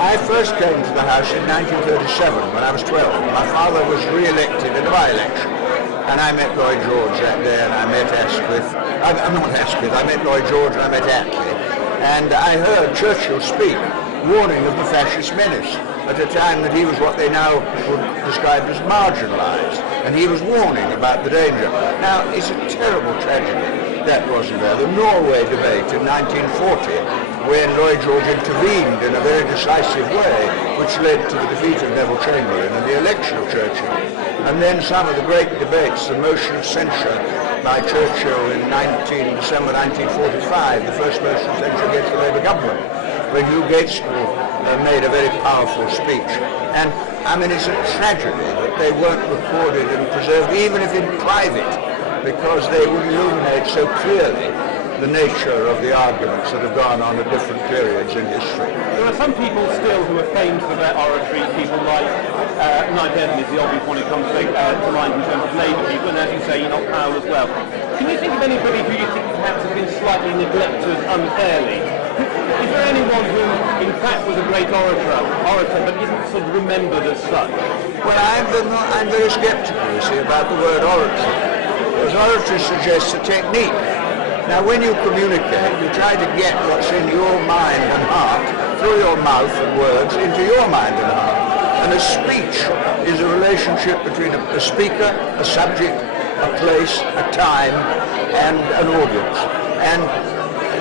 I first came to the House in 1937 when I was 12. My father was re-elected in a by-election, and I met Lloyd George that day, and I met Asquith. I'm not Asquith, I met Lloyd George and I met Attlee. And I heard Churchill speak, warning of the fascist menace, at a time that he was what they now would describe as marginalised, and he was warning about the danger. Now, it's a terrible tragedy that wasn't there. The Norway debate in 1940, when Lloyd George intervened in a very decisive way, which led to the defeat of Neville Chamberlain and the election of Churchill. And then some of the great debates, the motion of censure by Churchill in December 1945, the first motion of censure against the Labour government, when Hugh Gaitskell made a very powerful speech. And I mean, it's a tragedy that they weren't recorded and preserved, even if in private, because they would illuminate so clearly the nature of the arguments that have gone on at different periods in history. There are some people still who are famed for their oratory, people like Knight Benn is the obvious one who comes to mind in terms of Labour people, and as you say, Enoch Powell as well. Can you think of anybody who you think perhaps has been slightly neglected unfairly? Is there anyone who, in fact, was a great orator, but isn't sort of remembered as such? Well, I'm very sceptical, you see, about the word oratory, because oratory suggests a technique. Now, when you communicate, you try to get what's in your mind and heart through your mouth and words into your mind and heart. And a speech is a relationship between a speaker, a subject, a place, a time, and an audience. And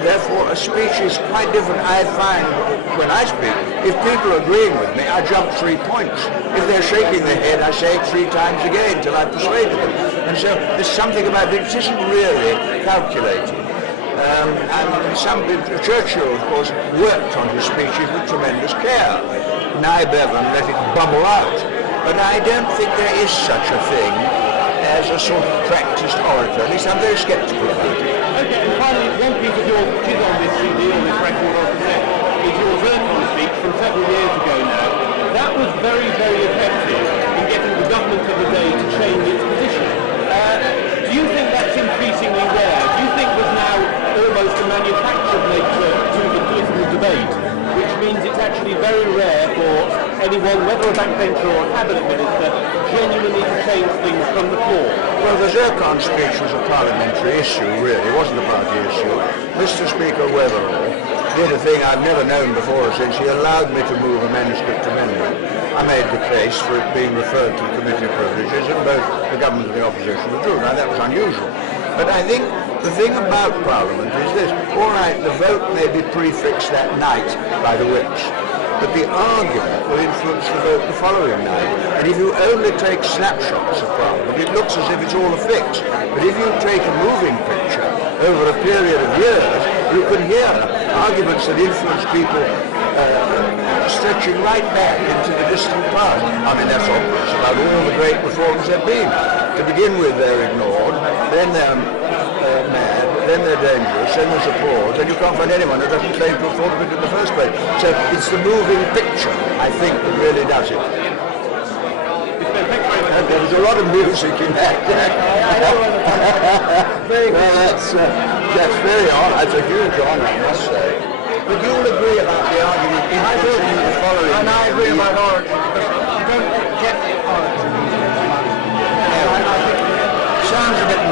therefore, a speech is quite different. I find when I speak, if people are agreeing with me, I jump 3 points. If they're shaking their head, I say it 3 times again till I've persuaded them. And so there's something about it. It isn't really calculated. Churchill, of course, worked on his speeches with tremendous care. Nye Bevan let it bubble out. But I don't think there is such a thing as a sort of practiced orator. At least I'm very sceptical about it. Okay, and finally, one piece of your, which is on this CD, on this record, is your virtual speech from several years ago now. That was very, very effective in getting the government of the day to change its position. Do you think that's increasingly rare? Do you think there's now almost a manufactured nature to the political debate, which means it's actually very rare for anyone, whether a backbencher or a cabinet minister, genuinely to change things from the floor? Well, the Zircon speech was a parliamentary issue, really. It wasn't a party issue. Mr. Speaker Weatherall did a thing I've never known before since he allowed me to move a manuscript amendment. I made the case for it being referred to the Committee of Privileges, and both the government and the opposition withdrew. Now, that was unusual. But I think the thing about Parliament is this. All right, the vote may be prefixed that night by the whips, but the argument will influence the vote the following night. And if you only take snapshots of Parliament, it looks as if it's all a fix. But if you take a moving picture over a period of years, you can hear arguments that influence people stretching right back into the distant past. I mean, that's obvious about all the great reforms there have been. To begin with, they're ignored, then they're mad, then they're dangerous, then there's applause, and you can't find anyone who doesn't claim to have thought of it in the first place. So it's the moving picture, I think, that really does it. And there was a lot of music in that. Well, that's very odd. That's a huge honour, I must say. But you'll agree about the argument in the following. And I agree about oratory, because you don't get oratory. Sounds a bit